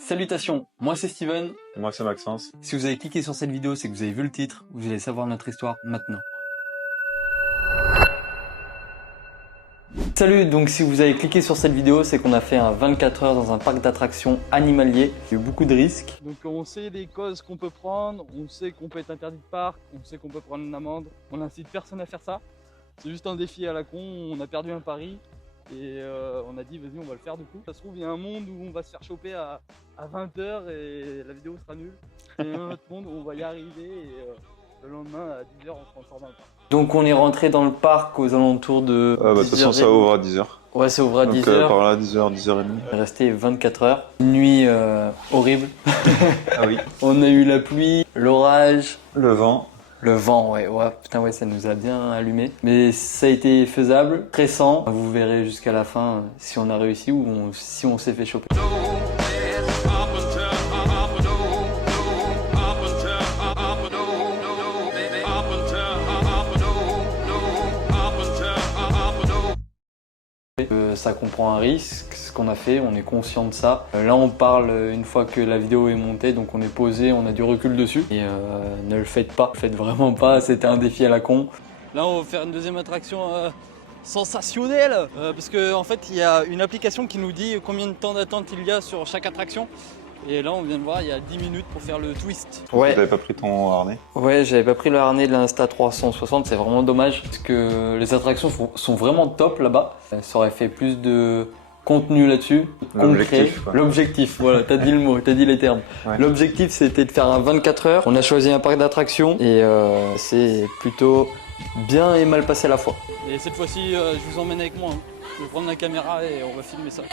Salutations, moi c'est Steven. Et moi c'est Maxence. Si vous avez cliqué sur cette vidéo, c'est que vous avez vu le titre, vous allez savoir notre histoire maintenant. Salut, donc si vous avez cliqué sur cette vidéo, c'est qu'on a fait un 24 heures dans un parc d'attractions animalier. Il y a eu beaucoup de risques. Donc on sait les causes qu'on peut prendre, on sait qu'on peut être interdit de parc, on sait qu'on peut prendre une amende. On n'incite personne à faire ça. C'est juste un défi à la con, on a perdu un pari. Et on a dit vas-y on va le faire du coup. Ça se trouve il y a un monde où on va se faire choper à 20 h et la vidéo sera nulle. Et un autre monde où on va y arriver et le lendemain à 10 h on sera encore dans le parc. Donc on est rentré dans le parc aux alentours de... De toute façon ça ouvre à 10 h. Ouais, ça ouvre à 10 h. Par là 10 h, 10 h 30. On est resté 24 heures. Une nuit horrible. Ah oui. On a eu la pluie, l'orage. Le vent. Le vent, ouais, putain, ouais, ça nous a bien allumé. Mais ça a été faisable, stressant. Vous verrez jusqu'à la fin si on a réussi ou si on s'est fait choper. Ça comprend un risque, ce qu'on a fait, on est conscient de ça. Là on parle une fois que la vidéo est montée, donc on est posé, on a du recul dessus. Et ne le faites pas, faites vraiment pas, c'était un défi à la con. Là on va faire une deuxième attraction sensationnelle parce qu'en fait il y a une application qui nous dit combien de temps d'attente il y a sur chaque attraction. Et là on vient de voir, il y a 10 minutes pour faire le twist. Ouais. T'avais pas pris ton harnais? Ouais, j'avais pas pris le harnais de l'Insta360, c'est vraiment dommage parce que les attractions sont vraiment top là-bas. Ça aurait fait plus de contenu là-dessus, concret. L'objectif, voilà, t'as dit le mot, t'as dit les termes. Ouais. L'objectif c'était de faire un 24 heures. On a choisi un parc d'attractions et c'est plutôt bien et mal passé à la fois. Et cette fois-ci, je vous emmène avec moi. Hein. Je vais prendre la caméra et on va filmer ça.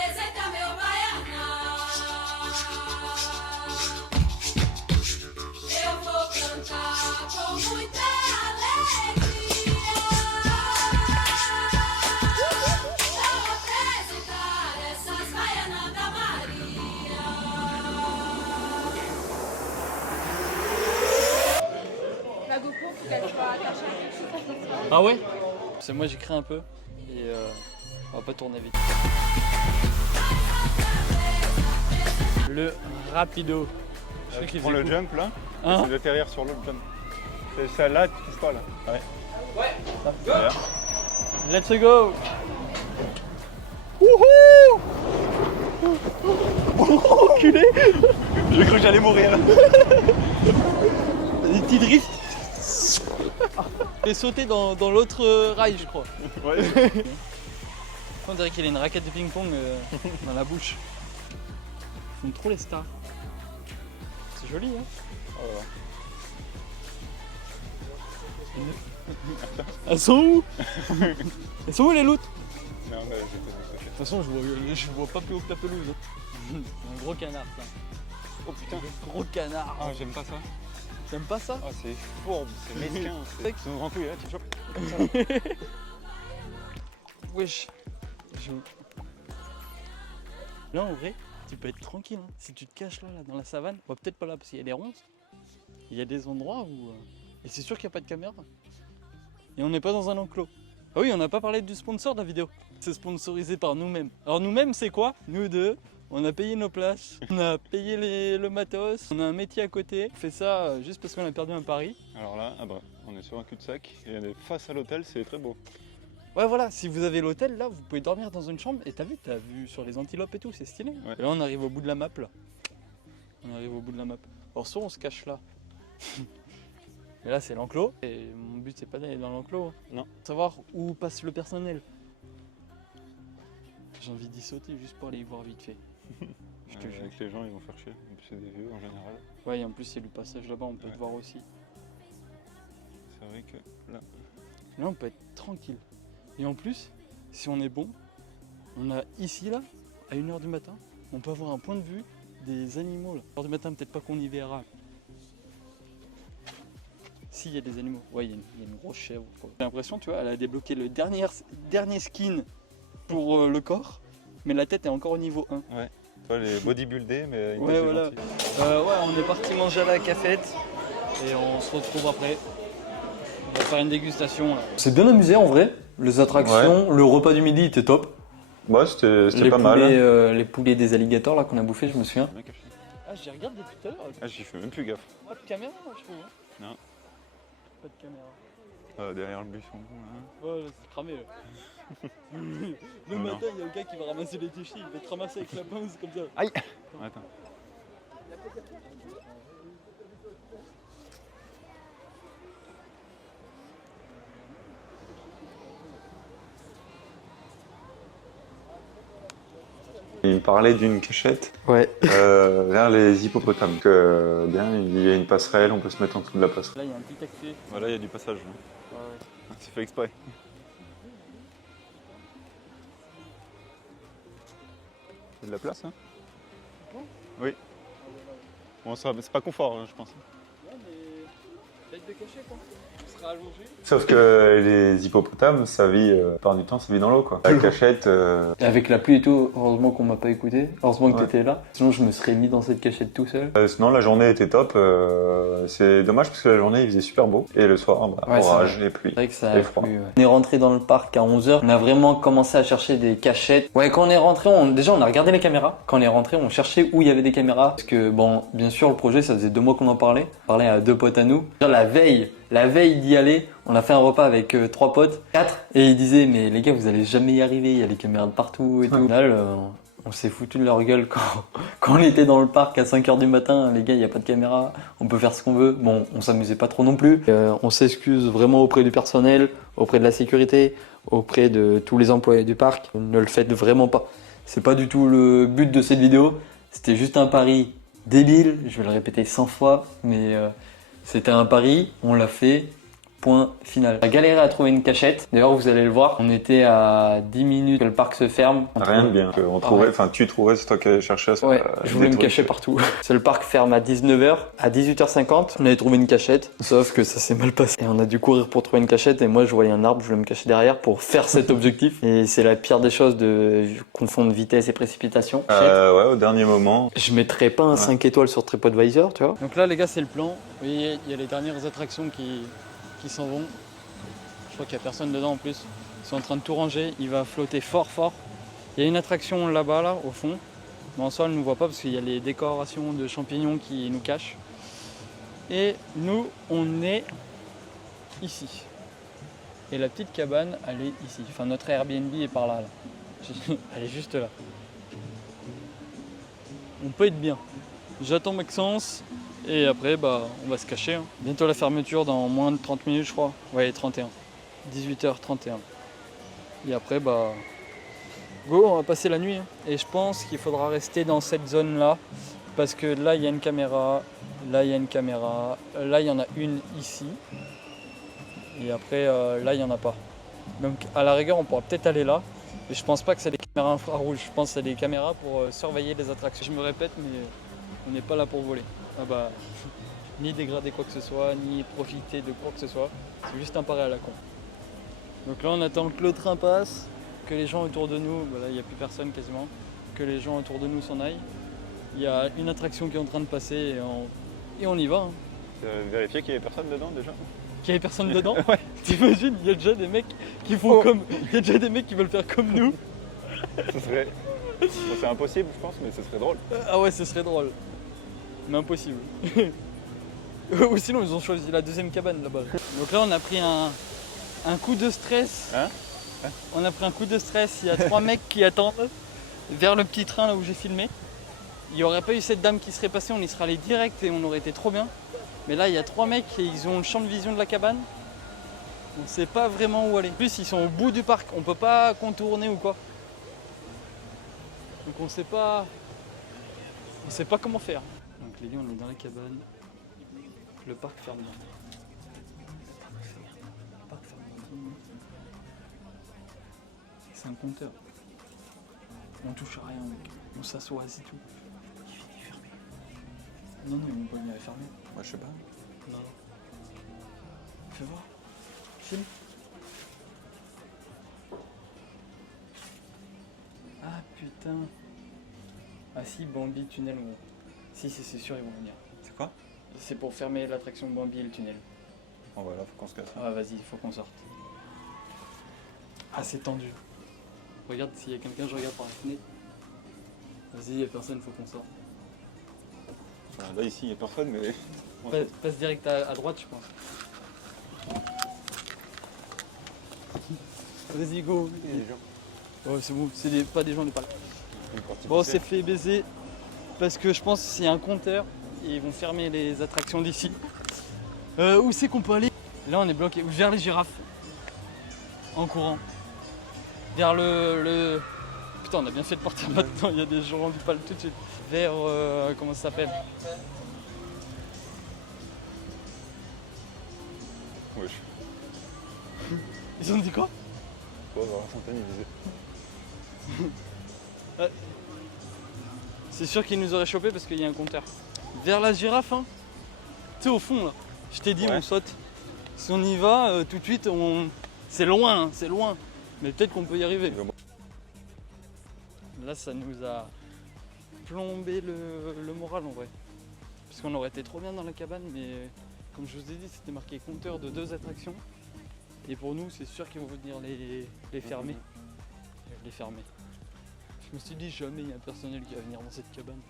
Ah ouais? C'est moi j'écris un peu et on va pas tourner vite. Le rapido. Tu prends le jump là, hein? C'est d'atterrir sur l'autre jump. C'est celle-là, tu touches pas là. Ouais. Ouais. Let's go! Wouhou! Oh, enculé! J'ai cru que j'allais mourir. Des petits drifts. J'ai sauté dans l'autre rail, je crois. Ouais. On dirait qu'il a une raquette de ping-pong dans la bouche. Ils font trop les stars. C'est joli, hein? Oh. Elles sont où? Elles sont où les loutres? Non, mais de toute façon, je vois pas plus haut que la pelouse. Un gros canard, ça. Oh putain, gros canard. Ah, j'aime pas ça. T'aimes pas ça? Ah, c'est fourbe, c'est mesquin. C'est une grande couille, là, tu chopes. Wesh. Là, en vrai, tu peux être tranquille. Hein. Si tu te caches là, dans la savane, bah, peut-être pas là parce qu'il y a des ronces. Il y a des endroits où. Et c'est sûr qu'il n'y a pas de caméra. Et on n'est pas dans un enclos. Ah oui, on n'a pas parlé du sponsor de la vidéo. C'est sponsorisé par nous-mêmes. Alors, nous-mêmes, c'est quoi? Nous deux. On a payé nos places, on a payé le matos, on a un métier à côté. On fait ça juste parce qu'on a perdu un pari. Alors là, ah bah, on est sur un cul-de-sac et on est face à l'hôtel, c'est très beau. Ouais voilà, si vous avez l'hôtel là, vous pouvez dormir dans une chambre et t'as vu sur les antilopes et tout, c'est stylé. Ouais. Et là on arrive au bout de la map là. On arrive au bout de la map. Alors soit on se cache là. Et là c'est l'enclos. Et mon but c'est pas d'aller dans l'enclos. Hein. Non. Savoir où passe le personnel. J'ai envie d'y sauter juste pour aller y voir vite fait. Je te jure. Avec les gens ils vont faire chier, en plus c'est des vieux en général. Ouais et en plus il y a le passage là-bas, on peut te voir aussi. C'est vrai que là... Là on peut être tranquille. Et en plus, si on est bon, on a ici là, à 1 h du matin, on peut avoir un point de vue des animaux là. 1 h du matin, peut-être pas qu'on y verra. Si, il y a des animaux. Ouais, il y a une grosse chèvre. J'ai l'impression, tu vois, elle a débloqué le dernier skin pour le corps, mais la tête est encore au niveau 1. Ouais, toi les bodybuildés, mais... Ouais, voilà. Ouais, on est parti manger à la cafette et on se retrouve après. On va faire une dégustation là. C'est bien amusé en vrai, les attractions, ouais. Le repas du midi était top. Ouais, c'était pas mal. Les poulets des alligators là qu'on a bouffé, je me souviens. Ah, j'y regarde depuis tout à l'heure. Ah, j'y fais même plus gaffe. Pas de caméra, je trouve. Hein. Non. Pas de caméra. Derrière le buisson. Ouais, c'est cramé là. Le matin, il y a le gars qui va ramasser les déchets, il va te ramasser avec la pince comme ça. Aïe. Attends. Il me parlait d'une cachette vers les hippopotames. Il y a une passerelle, on peut se mettre en dessous de la passerelle. Là, il y a un petit accès. Voilà, il y a du passage. Ouais. C'est fait exprès. Il y a de la place, hein? Oui. Bon, c'est pas confort, je pense. Ouais, mais tête de cachet quoi. Tu seras allongé. Sauf que les hippopotames, ça vit, la plupart du temps, ça vit dans l'eau, quoi. La cachette... Avec la pluie et tout, heureusement qu'on m'a pas écouté. Heureusement que Ouais. t'étais là. Sinon, je me serais mis dans cette cachette tout seul. sinon, la journée était top. C'est dommage parce que la journée, il faisait super beau. Et le soir, Ouais, orage et pluie. C'est vrai que ça a Et froid. plu, ouais. On est rentré dans le parc à 11h. On a vraiment commencé à chercher des cachettes. Ouais, quand on est rentré, déjà on a regardé les caméras. Quand on est rentré, on cherchait où il y avait des caméras. Parce que, bon, bien sûr, le projet, ça faisait 2 mois qu'on en parlait. On parlait à 2 potes à nous. La veille d'y aller, on a fait un repas avec 3 potes, 4. Et ils disaient, mais les gars, vous allez jamais y arriver. Il y a les caméras de partout et tout. Au final, on s'est foutu de leur gueule quand on était dans le parc à 5h du matin. Les gars, il n'y a pas de caméra, on peut faire ce qu'on veut. Bon, on s'amusait pas trop non plus. On s'excuse vraiment auprès du personnel, auprès de la sécurité, auprès de tous les employés du parc. Ne le faites vraiment pas. C'est pas du tout le but de cette vidéo. C'était juste un pari débile. Je vais le répéter 100 fois, mais c'était un pari. On l'a fait. Point final. On a galéré à trouver une cachette. D'ailleurs, vous allez le voir, on était à 10 minutes que le parc se ferme. Rien de bien. On trouvait, tu trouvais, c'est toi qui allais chercher ça. Ouais, je voulais me cacher partout. C'est le parc ferme à 19h. À 18h50, on avait trouvé une cachette. Sauf que ça s'est mal passé. Et on a dû courir pour trouver une cachette. Et moi, je voyais un arbre, je voulais me cacher derrière pour faire cet objectif. Et c'est la pire des choses de confondre vitesse et précipitation. Ouais, au dernier moment. Je mettrais pas un 5 étoiles sur TripAdvisor, tu vois. Donc là, les gars, c'est le plan. Vous voyez, il y a les dernières attractions qui s'en vont. Je crois qu'il n'y a personne dedans en plus. Ils sont en train de tout ranger. Il va flotter fort fort. Il y a une attraction là-bas, là, au fond. Mais en soi, elle ne nous voit pas parce qu'il y a les décorations de champignons qui nous cachent. Et nous, on est ici. Et la petite cabane, elle est ici. Enfin, notre Airbnb est par là. Elle est juste là. On peut être bien. J'attends Maxence. Et après, on va se cacher. Hein. Bientôt la fermeture dans moins de 30 minutes, je crois. Ouais, 31. 18h31. Et après, go, on va passer la nuit. Hein. Et je pense qu'il faudra rester dans cette zone-là. Parce que là, il y a une caméra. Là, il y a une caméra. Là, il y en a une ici. Et après, là, il n'y en a pas. Donc, à la rigueur, on pourra peut-être aller là. Mais je pense pas que c'est des caméras infrarouges. Je pense que c'est des caméras pour surveiller les attractions. Je me répète, mais on n'est pas là pour voler. Ni dégrader quoi que ce soit, ni profiter de quoi que ce soit. C'est juste un pari à la con. Donc là, on attend que le train passe, que les gens autour de nous, il n'y a plus personne quasiment, que les gens autour de nous s'en aillent. Il y a une attraction qui est en train de passer et on y va. Hein. Vérifier qu'il n'y avait personne dedans déjà. Qu'il n'y avait personne dedans? Ouais. T'imagines, il y a déjà des mecs qui font comme. Il y a déjà des mecs qui veulent faire comme nous. Ce serait... c'est impossible, je pense, mais ce serait drôle. Ah ouais, ce serait drôle. Mais impossible. Ou sinon, ils ont choisi la deuxième cabane là-bas. Donc là, on a pris un coup de stress. Hein? On a pris un coup de stress. Il y a 3 mecs qui attendent vers le petit train là où j'ai filmé. Il n'y aurait pas eu cette dame qui serait passée, on y serait allé direct et on aurait été trop bien. Mais là, il y a 3 mecs et ils ont le champ de vision de la cabane. On ne sait pas vraiment où aller. En plus, ils sont au bout du parc. On peut pas contourner ou quoi. Donc on sait pas comment faire. Donc les gars, on est dans la cabane. Le parc ferme. Le parc ferme dans 10 minutes. C'est un compteur. On touche à rien, mec. On s'assoit, c'est tout. Il finit fermé. Non, ils vont pas venir fermer. Moi, je sais pas. Non. Fais voir. Filme. Ah putain. Ah si, Bambi, tunnel, ouais. Si, c'est sûr, ils vont venir. C'est quoi? C'est pour fermer l'attraction Bambi et le tunnel. Bon, voilà, faut qu'on se casse. Ah vas-y, il faut qu'on sorte. Ah, c'est tendu. Regarde s'il y a quelqu'un, je regarde par la fenêtre. Vas-y, il n'y a personne, faut qu'on sorte. Là ici il n'y a personne mais... Passe direct à droite je pense. Vas-y go. Il y a des gens. Oh c'est bon, c'est pas des gens de pas là. Bon c'est fait baiser parce que je pense qu'il y a un compteur et ils vont fermer les attractions d'ici. Où c'est qu'on peut aller? Là on est bloqué, vers les girafes. En courant. Vers le... Putain on a bien fait de partir maintenant, il y a des gens du pal tout de suite. Vers... comment ça s'appelle? Wesh. Ils ont dit quoi? Vers la Fontaine ils disaient. C'est sûr qu'ils nous auraient chopé parce qu'il y a un compteur. Vers la girafe, hein. Tu sais au fond là. Je t'ai dit on saute. Si on y va, tout de suite on... C'est loin, hein, c'est loin. Mais peut-être qu'on peut y arriver. Là ça nous a plombé le moral en vrai. Parce qu'on aurait été trop bien dans la cabane, mais comme je vous ai dit, c'était marqué compteur de 2 attractions. Et pour nous, c'est sûr qu'ils vont venir les fermer. Les fermer. Je me suis dit, jamais il y a un personnel qui va venir dans cette cabane.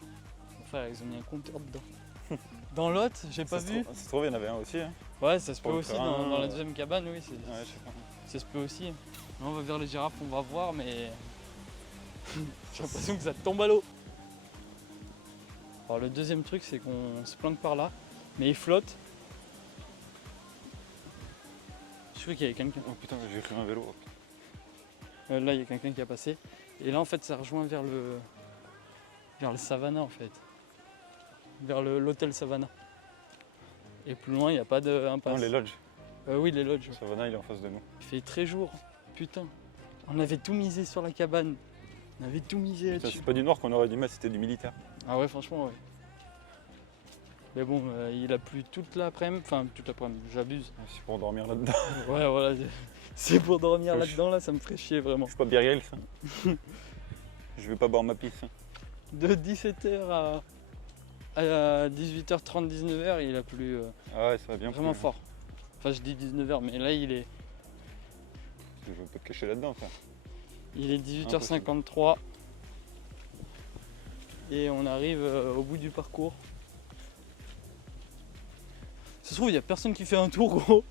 Enfin, ils ont mis un compteur dedans. Dans l'autre, j'ai pas vu. Ça se trouve, il y en avait un aussi. Hein. Ouais, ça se peut Pour le aussi terrain, dans la deuxième cabane, oui. Ouais, je sais pas. Ça se peut aussi. Là, on va vers les girafes, on va voir, mais j'ai l'impression que ça tombe à l'eau. Alors le deuxième truc, c'est qu'on se planque par là, mais il flotte. Je crois qu'il y avait quelqu'un. Oh putain, j'ai cru un vélo. Là, il y a quelqu'un qui a passé. Et là, en fait, ça rejoint vers le Savannah, en fait. Vers l'hôtel Savannah. Et plus loin, il n'y a pas d'impasse. Non, les lodges. Oui, les lodges. Savannah, il est en face de nous. Il fait très jour. Putain. On avait tout misé sur la cabane. On avait tout misé là-dessus. C'est pas du noir qu'on aurait dû mettre, c'était du militaire. Ah ouais, franchement, ouais. Mais bon, il a plu toute l'après-midi. Enfin, toute l'après-midi, j'abuse. C'est pour dormir là-dedans. Ouais, voilà. C'est pour dormir là-dedans, là, ça me ferait chier vraiment. Je suis pas Biarritz. Je vais pas boire ma pisse. De 17h à 18h30, 19h, il a plu Ah ouais, ça va bien. vraiment fort. Enfin, je dis 19h, mais là, il est Je veux pas te cacher là-dedans, ça. Il est 18h53 et on arrive au bout du parcours. Ça se trouve, il n'y a personne qui fait un tour, gros.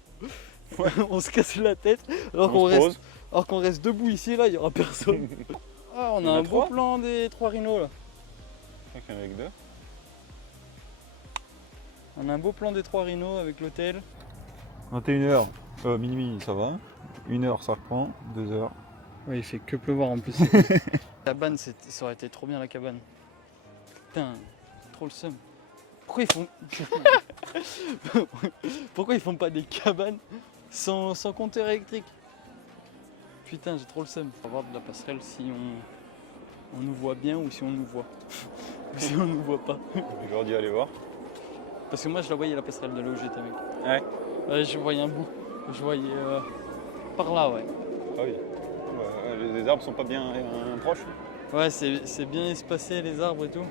Ouais. On se casse la tête alors qu'on reste debout ici, là, il n'y aura personne. Ah, on a un beau plan des 3 rhinos là. Je crois qu'il y en a avec 2. On a un beau plan des 3 rhinos avec l'hôtel. 21h, minuit, ça va. 1h, ça reprend. 2h. Ouais, il fait que pleuvoir en plus. La cabane, ça aurait été trop bien la cabane. Putain, trop le seum. Pourquoi ils font pas des cabanes sans compteur électrique? Putain, j'ai trop le seum. On va voir de la passerelle si on nous voit bien ou si on nous voit. Ou si on nous voit pas. Je leur dis aller voir. Parce que moi je la voyais la passerelle de là où j'étais, mec. Ouais. Ouais, je voyais un bout. Je voyais par là, ouais. Ah oui. Les arbres sont pas bien proches. Ouais, c'est bien espacé les arbres et tout.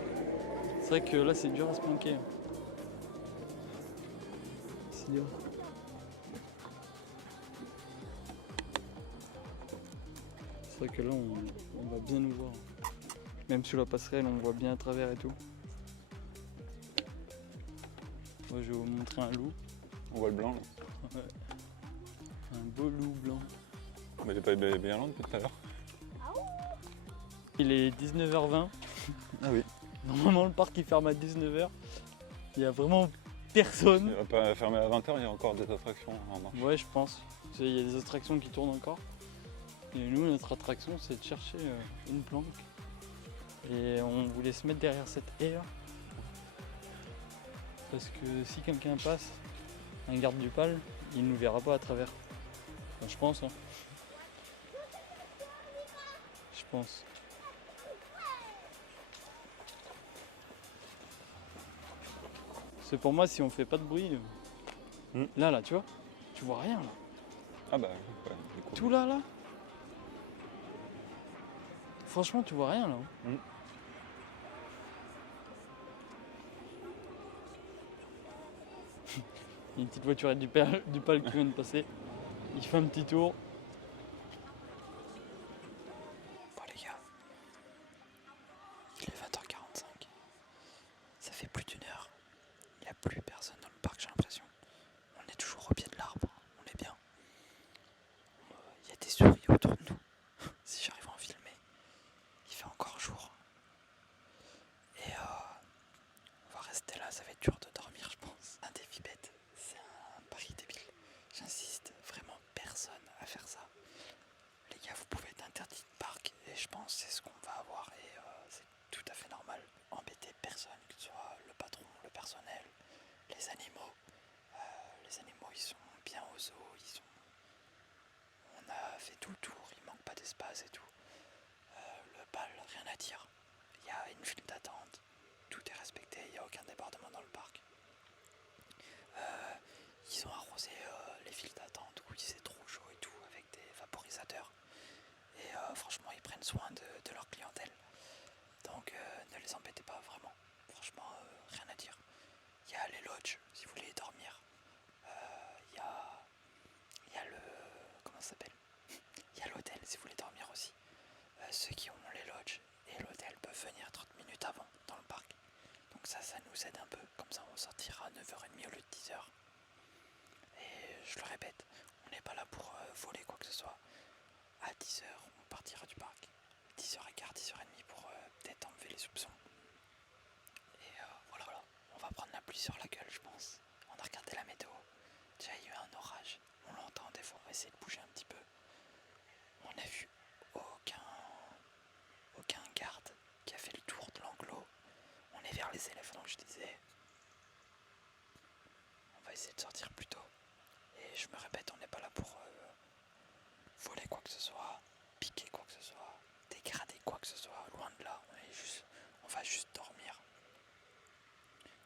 C'est vrai que là c'est dur à se planquer. C'est dur. C'est vrai que là on va bien nous voir. Même sur la passerelle on voit bien à travers et tout. Moi je vais vous montrer un loup. On voit le blanc là. Ouais. Un beau loup blanc. Mais il est pas bien loin depuis tout à l'heure. Il est 19h20. Ah oui. Normalement le parc il ferme à 19h. Il y a vraiment personne. Il va pas fermer à 20h, il y a encore des attractions en marche. Ouais, je pense. Il y a des attractions qui tournent encore. Et nous, notre attraction, c'est de chercher une planque. Et on voulait se mettre derrière cette haie là. Parce que si quelqu'un passe, un garde du pal, il nous verra pas à travers. Enfin, je pense. Hein. Je pense. C'est pour moi, si on fait pas de bruit, là, tu vois, tu vois rien là. Ah bah, ouais, tout là. Franchement, tu vois rien là. Il y a une petite voiturette du pal qui vient de passer. Il fait un petit tour. franchement, rien à dire. Il y a les lodges, si vous voulez dormir. Il y a le... Comment ça s'appelle? Il y a l'hôtel, si vous voulez dormir aussi. Ceux qui ont les lodges et l'hôtel peuvent venir 30 minutes avant dans le parc. Donc ça nous aide un peu. Comme ça, on sortira à 9h30 au lieu de 10h. Et je le répète, on n'est pas là pour voler quoi que ce soit. À 10h, on partira du parc. 10h15, 10h30 pour peut-être enlever les soupçons. Et voilà, on va prendre la pluie sur la gueule, je pense. On a regardé la météo. Déjà, il y a eu un orage. On l'entend des fois, on va essayer de bouger un petit peu. On a vu aucun garde qui a fait le tour de l'enclos. On est vers les élèves, donc je disais. On va essayer de sortir plus tôt. Et je me répète, on n'est pas là pour voler quoi que ce soit, piquer quoi que ce soit, dégrader quoi que ce soit, loin de là. On va juste dormir.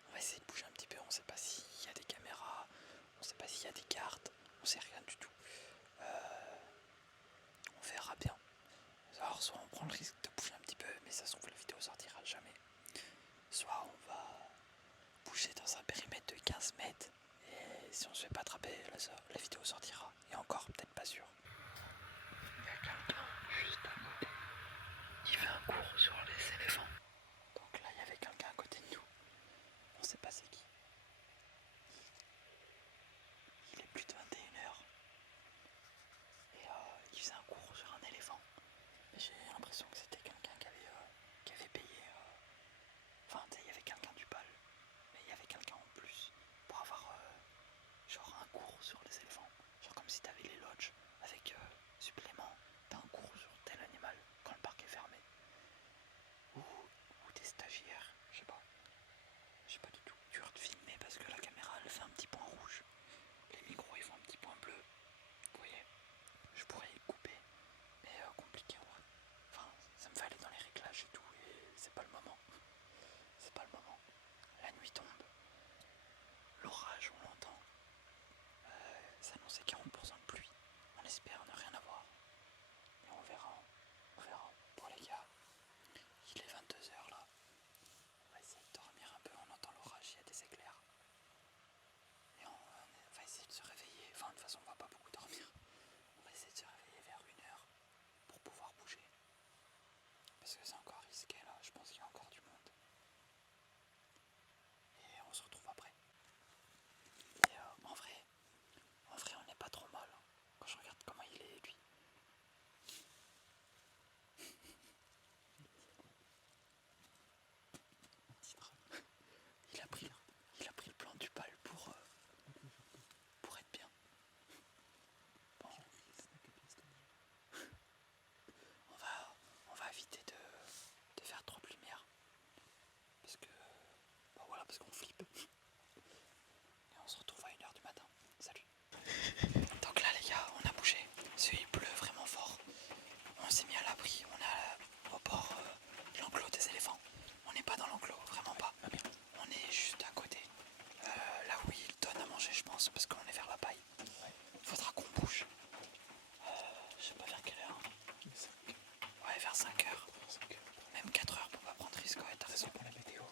On va essayer de bouger un petit peu, on sait pas s'il y a des caméras, on sait pas s'il y a des gardes, on sait rien du tout. On verra bien. Alors soit on prend le risque de bouger un petit peu, mais ça se trouve la vidéo sortira jamais. Soit on va bouger dans un périmètre de 15 mètres, et si on se fait pas attraper, la vidéo sortira. Et encore, peut-être pas sûr. Il y a quelqu'un juste à côté. Il fait un cours sur les éléphants. Donc là, il y avait quelqu'un à côté de nous. On sait pas c'est qui. Il est plus de 21h. Et il faisait un cours sur un éléphant. Mais j'ai l'impression que c'était quelqu'un qui avait payé. Enfin, il y avait quelqu'un du bal. Mais il y avait quelqu'un en plus pour avoir genre un cours sur les éléphants. Genre comme si t'avais les lodges avec supplément d'un cours sur tel animal quand le parc est fermé. Ou des stagiaires, je sais pas. Je sais pas du tout. Dur de filmer parce que la caméra elle fait un petit point rouge. Les micros ils font un petit point bleu. Vous voyez, je pourrais y couper. Mais compliqué en vrai. Enfin, ça me fait aller dans les réglages et tout. Et c'est pas le moment. C'est pas le moment. La nuit tombe. L'orage, on l'entend. Ça annonçait 40% de pluie. On espère ne rien avoir. Et on verra. On verra. Bon les gars, il est 22h là. On va essayer de dormir un peu. On entend l'orage, il y a des éclairs. Et on va essayer de se réveiller. Enfin, de toute façon, on va pas beaucoup dormir. On va essayer de se réveiller vers 1h pour pouvoir bouger. Parce que c'est encore risqué là. Je pense qu'il y a encore du monde. Et on se retrouve après. Et en vrai, on n'est pas trop mal. Hein, quand je regarde comment il est, lui. Il a pris le plan du bal pour être bien. Bon. On va éviter de faire trop de lumière. Parce que... Bon voilà, parce qu'on flippe. Et on se retrouve à 1h du matin. Salut. Donc là les gars, on a bougé. Il pleut vraiment fort. On s'est mis à l'abri. On est au bord de l'enclos des éléphants. On n'est pas dans l'enclos, vraiment pas. On est juste à côté. Là où ils donnent à manger, je pense, parce qu'on est vers la paille. Il faudra qu'on bouge. Je sais pas vers quelle heure. Ouais, vers 5h. Même 4h pour pas prendre risque. Ouais, t'as raison. Pour la météo.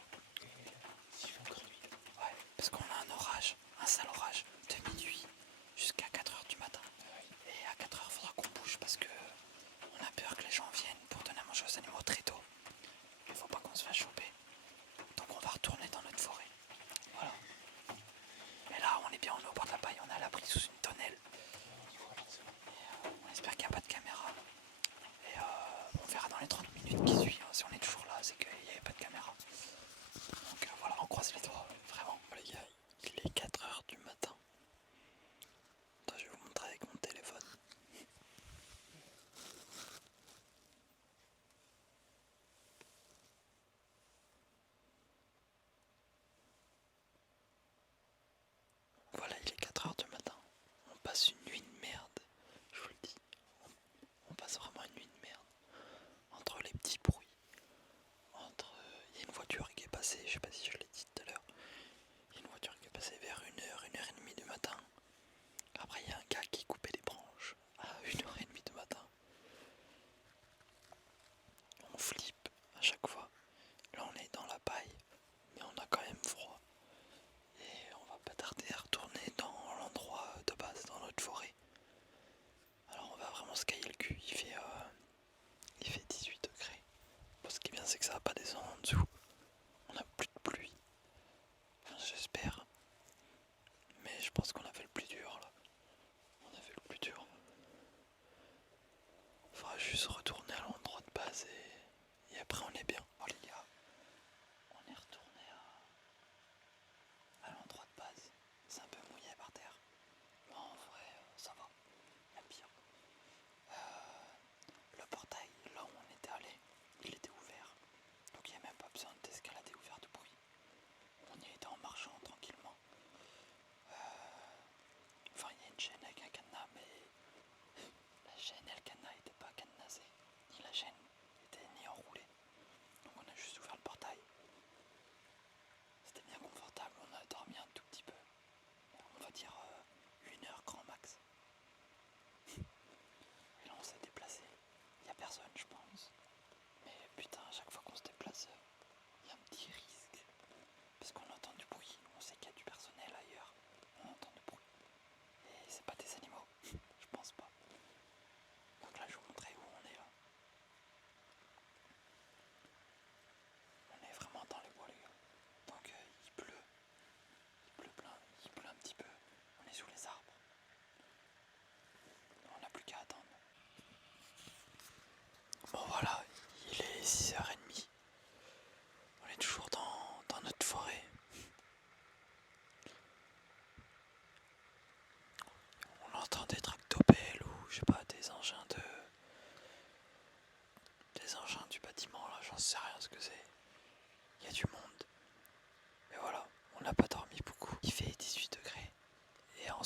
S'il fait encore nuit. Ouais, parce qu'on a un orage, un sale orage, de minuit jusqu'à 4h du matin. Et à 4h, il faudra qu'on bouge parce que on a peur que les gens viennent pour donner à manger aux animaux très tôt. Il faut pas qu'on se fasse choper. Donc on va retourner dans notre forêt. Voilà. Mais là, on est bien au bord de la paille, on est à l'abri sous une tonnelle. Et, on espère qu'il n'y a pas de caméra. Et on verra dans les 30 minutes qui suivent. Si on est toujours là, c'est qu'il n'y avait pas de caméra. Donc voilà, on croise les doigts. Vraiment. Bon, les gars, il est 4h du matin. Attends, je vais vous montrer avec mon téléphone. Voilà, il est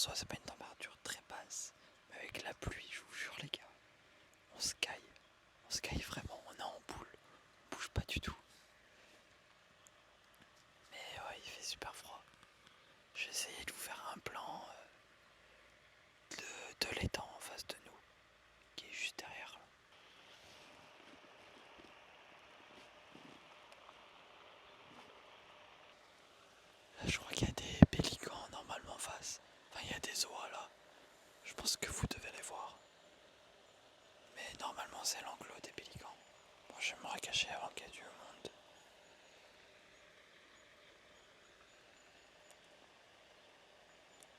soi, c'est pas une température très basse. Mais avec la pluie, je vous jure, les gars, on se caille. On se caille vraiment, on est en boule. On bouge pas du tout. Mais ouais, il fait super froid. J'ai essayé de vous faire un plan de l'étang en face de nous, qui est juste derrière là. Là, je crois qu'il y a des pélicans normalement en face. Enfin, il y a des oies là. Je pense que vous devez les voir. Mais normalement, c'est l'enclos des pélicans. Bon, je vais me recacher avant qu'il y ait du monde.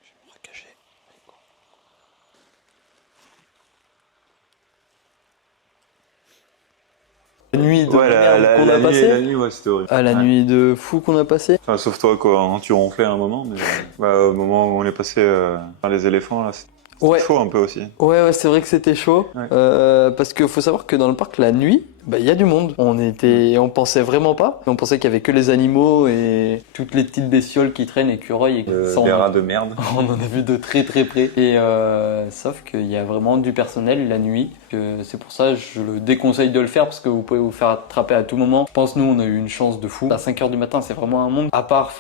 Je vais me recacher. La nuit de merde qu'on a passée. La nuit, ouais, c'était horrible. Ah, la nuit de fou qu'on a passé. Enfin, sauf toi, quoi, hein, tu ronflais à un moment, mais au moment où on est passé par les éléphants, là, c'était chaud un peu aussi. Ouais, c'est vrai que c'était chaud. Ouais. Parce qu'il faut savoir que dans le parc, la nuit, il y a du monde. On pensait vraiment pas. On pensait qu'il y avait que les animaux et toutes les petites bestioles qui traînent, écureuils et des rats de merde. On en a vu de très très près. Et sauf qu'il y a vraiment du personnel la nuit. C'est pour ça que je le déconseille de le faire parce que vous pouvez vous faire attraper à tout moment. Je pense nous on a eu une chance de fou. À 5h du matin, c'est vraiment un monde à part.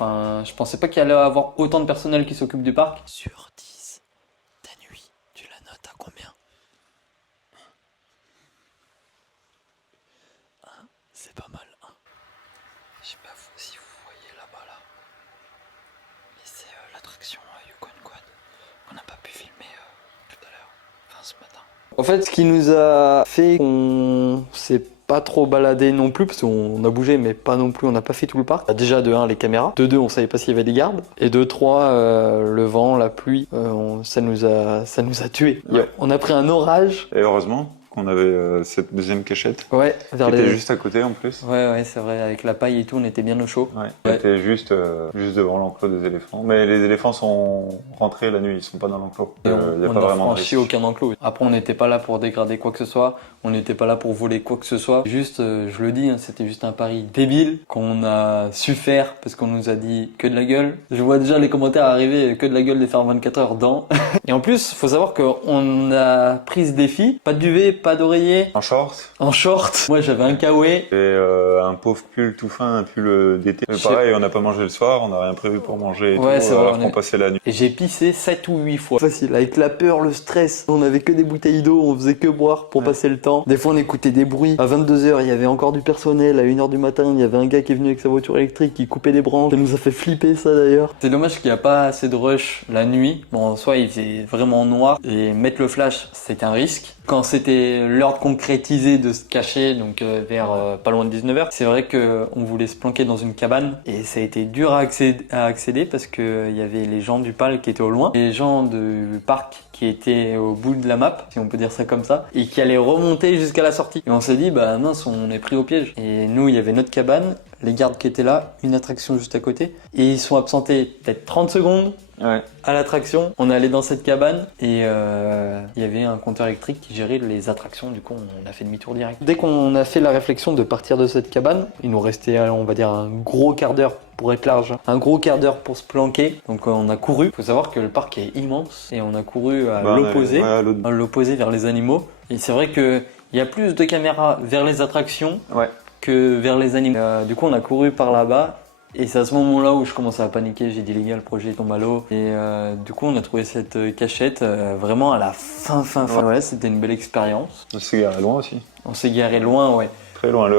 Je pensais pas qu'il y allait avoir autant de personnel qui s'occupe du parc. Sur 10, ta nuit, tu la notes à combien? C'est pas mal, hein. Je sais pas si vous voyez là-bas là. Mais c'est l'attraction Yukon Quad qu'on n'a pas pu filmer tout à l'heure, enfin ce matin. En fait, ce qui nous a fait qu'on s'est pas trop baladé non plus, parce qu'on a bougé mais pas non plus, on n'a pas fait tout le parc. Déjà de 1 les caméras, de 2 on savait pas s'il y avait des gardes, et de 3 le vent, la pluie, ça nous a tués. Ouais. On a pris un orage. Et heureusement qu'on avait cette deuxième cachette. Ouais, qui était juste à côté en plus. Ouais, c'est vrai, avec la paille et tout, on était bien au chaud. Ouais, on était juste devant l'enclos des éléphants. Mais les éléphants sont rentrés la nuit, ils sont pas dans l'enclos. On n'a franchi aucun enclos. Après, on n'était pas là pour dégrader quoi que ce soit, on n'était pas là pour voler quoi que ce soit. Juste, je le dis, hein, c'était juste un pari débile qu'on a su faire parce qu'on nous a dit que de la gueule. Je vois déjà les commentaires arriver, que de la gueule de faire 24 heures dans. Et en plus, faut savoir qu'on a pris ce défi, pas de duvet, pas d'oreiller. En short. En short. Moi, j'avais un kawaii. Et un pauvre pull tout fin, un pull d'été. Pareil, on n'a pas mangé le soir, on n'a rien prévu pour manger et tout, c'est vrai, alors qu'on passait la nuit. Et j'ai pissé 7 ou 8 fois. Facile, avec la peur, le stress. On avait que des bouteilles d'eau, on faisait que boire pour passer le temps. Des fois, on écoutait des bruits. À 22h, il y avait encore du personnel. À 1h du matin, il y avait un gars qui est venu avec sa voiture électrique qui coupait des branches. Ça nous a fait flipper ça d'ailleurs. C'est dommage qu'il n'y a pas assez de rush la nuit. Bon, en soi, il faisait vraiment noir. Et mettre le flash, c'était un risque. Quand c'était l'heure de concrétiser, de se cacher, donc vers pas loin de 19h, c'est vrai qu'on voulait se planquer dans une cabane. Et ça a été dur à accéder parce qu'il y avait les gens du parc qui étaient au loin, les gens du parc qui étaient au bout de la map, si on peut dire ça comme ça, et qui allaient remonter jusqu'à la sortie. Et on s'est dit, bah mince, on est pris au piège. Et nous, il y avait notre cabane, les gardes qui étaient là, une attraction juste à côté, et ils sont absentés peut-être 30 secondes. Ouais. À l'attraction, on est allé dans cette cabane et il y avait un compteur électrique qui gérait les attractions, du coup on a fait demi-tour direct. Dès qu'on a fait la réflexion de partir de cette cabane, il nous restait on va dire un gros quart d'heure pour être large, un gros quart d'heure pour se planquer, donc on a couru. Il faut savoir que le parc est immense et on a couru à l'opposé vers les animaux. Et c'est vrai qu'il y a plus de caméras vers les attractions que vers les animaux. Du coup on a couru par là-bas. Et c'est à ce moment-là où je commençais à paniquer, j'ai dit les gars, le projet tombe à l'eau. Et du coup on a trouvé cette cachette vraiment à la fin. Ouais, c'était une belle expérience. On s'est garé loin aussi. On s'est garé loin, ouais. Très loin,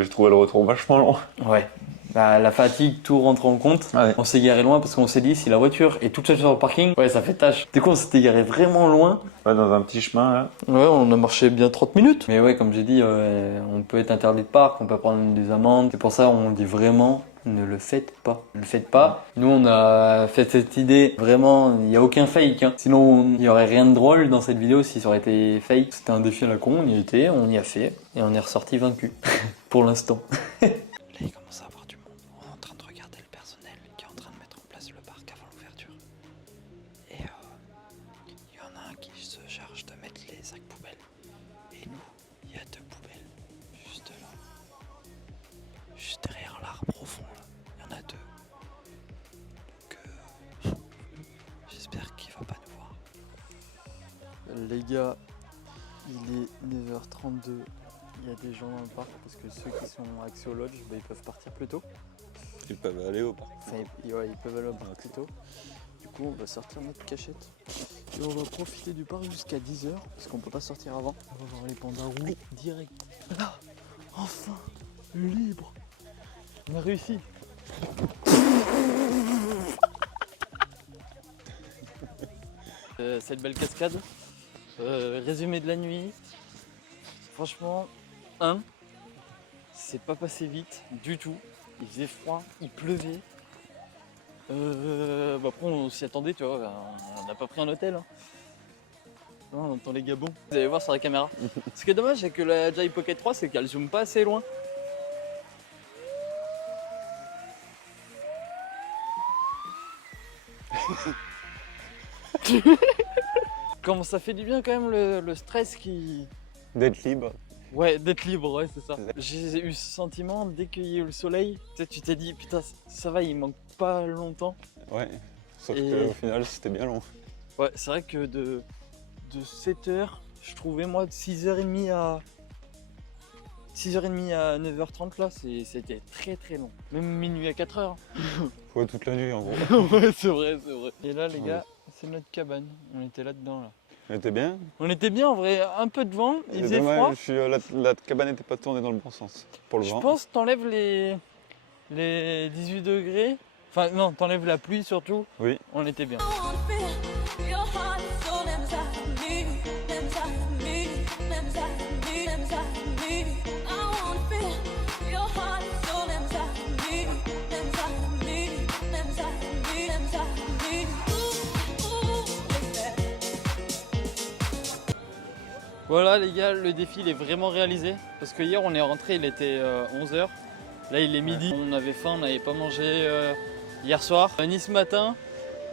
j'ai trouvé le retour vachement long. Ouais. Bah, la fatigue, tout rentre en compte. Ouais. On s'est garé loin parce qu'on s'est dit si la voiture est toute seule sur le parking, ouais ça fait tâche. Du coup on s'était garé vraiment loin. Ouais, dans un petit chemin là. Ouais, on a marché bien 30 minutes. Mais ouais, comme j'ai dit, on peut être interdit de parc, on peut prendre des amendes. C'est pour ça on dit vraiment ne le faites pas. Ne le faites pas. Nous on a fait cette idée, vraiment il n'y a aucun fake. Hein. Sinon il n'y aurait rien de drôle dans cette vidéo si ça aurait été fake. C'était un défi à la con, on y était, on y a fait et on est ressorti vaincu. Pour l'instant. Là il commence à avoir du monde. On est en train de regarder le personnel qui est en train de mettre en place le parc avant l'ouverture. Et il y en a un qui se charge de mettre les sacs poubelles. Et nous, il y a 2 poubelles juste là. Juste derrière l'arbre au fond là. Il y en a 2. Donc j'espère qu'il va gars, il est 9h32. Il y a des gens dans le parc parce que ceux qui sont accès au lodge, bah, ils peuvent partir plus tôt. Ils peuvent aller au parc. Enfin, ouais, ils peuvent aller au parc plus tôt. Du coup, on va sortir notre cachette. Et on va profiter du parc jusqu'à 10h parce qu'on peut pas sortir avant. On va voir les pandas roux direct. Là, enfin, libre. On a réussi. Cette belle cascade. Résumé de la nuit. Franchement, c'est pas passé vite du tout. Il faisait froid, il pleuvait. Après on s'y attendait, tu vois, on n'a pas pris un hôtel. Hein. Non, on entend les gabons. Vous allez voir sur la caméra. Ce qui est dommage avec la DJI Pocket 3, c'est qu'elle zoome pas assez loin. Comment ça fait du bien quand même le stress qui... D'être libre. Ouais, d'être libre, ouais, c'est ça. J'ai eu ce sentiment dès qu'il y a eu le soleil. Tu t'es dit, putain, ça va, il manque pas longtemps. Ouais, sauf qu'au final, c'était bien long. Ouais, c'est vrai que de 7h, je trouvais moi de 6h30 à 9h30 là, c'était très très long. Même minuit à 4h. Ouais, toute la nuit en gros. Ouais, c'est vrai, c'est vrai. Et là, les gars, c'est notre cabane. On était là-dedans, là. Elle était bien. On était bien en vrai, un peu de vent, il faisait froid. La cabane n'était pas tournée dans le bon sens pour le vent. Je pense que t'enlèves les 18 degrés. Enfin non, t'enlèves la pluie surtout. Oui. On était bien. Voilà les gars, le défi il est vraiment réalisé. Parce que hier on est rentré, il était 11h. Là il est midi. On avait faim, on n'avait pas mangé hier soir, ni ce matin.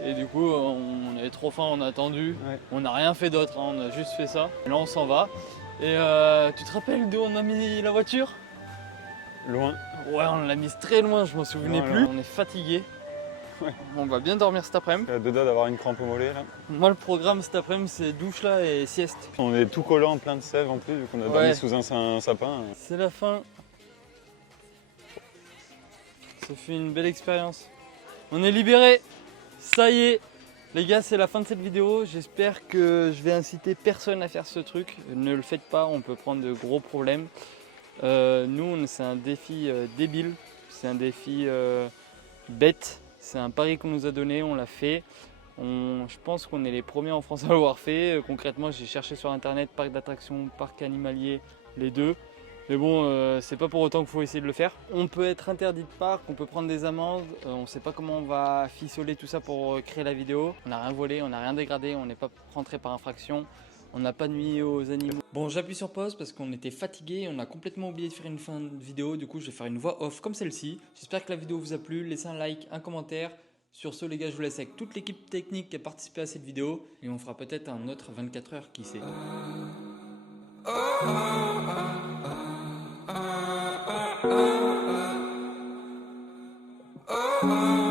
Et du coup on avait trop faim, on a attendu. Ouais. On n'a rien fait d'autre, hein, on a juste fait ça. Et là on s'en va. Et tu te rappelles d'où on a mis la voiture? Loin. Ouais, on l'a mise très loin, je m'en souvenais plus. On est fatigué. Ouais. On va bien dormir cet après-midi. Il y a deux doigts d'avoir une crampe au mollet là. Moi le programme cet après-midi c'est douche là et sieste. On est tout collant, plein de sève en plus vu qu'on a dormi sous un sapin. C'est la fin. Ça fait une belle expérience. On est libérés. Ça y est. Les gars, c'est la fin de cette vidéo. J'espère que je vais inciter personne à faire ce truc. Ne le faites pas, on peut prendre de gros problèmes. Nous, c'est un défi débile. C'est un défi bête. C'est un pari qu'on nous a donné, on l'a fait. Je pense qu'on est les premiers en France à l'avoir fait. Concrètement, j'ai cherché sur internet parc d'attractions, parc animalier, les deux. Mais bon, c'est pas pour autant qu'il faut essayer de le faire. On peut être interdit de parc, on peut prendre des amendes. On ne sait pas comment on va ficeler tout ça pour créer la vidéo. On n'a rien volé, on n'a rien dégradé, on n'est pas rentré par infraction. On n'a pas nuit aux animaux. Bon, j'appuie sur pause parce qu'on était fatigué. On a complètement oublié de faire une fin de vidéo. Du coup, je vais faire une voix off comme celle-ci. J'espère que la vidéo vous a plu. Laissez un like, un commentaire. Sur ce, les gars, je vous laisse avec toute l'équipe technique qui a participé à cette vidéo. Et on fera peut-être un autre 24 heures, qui sait. Oh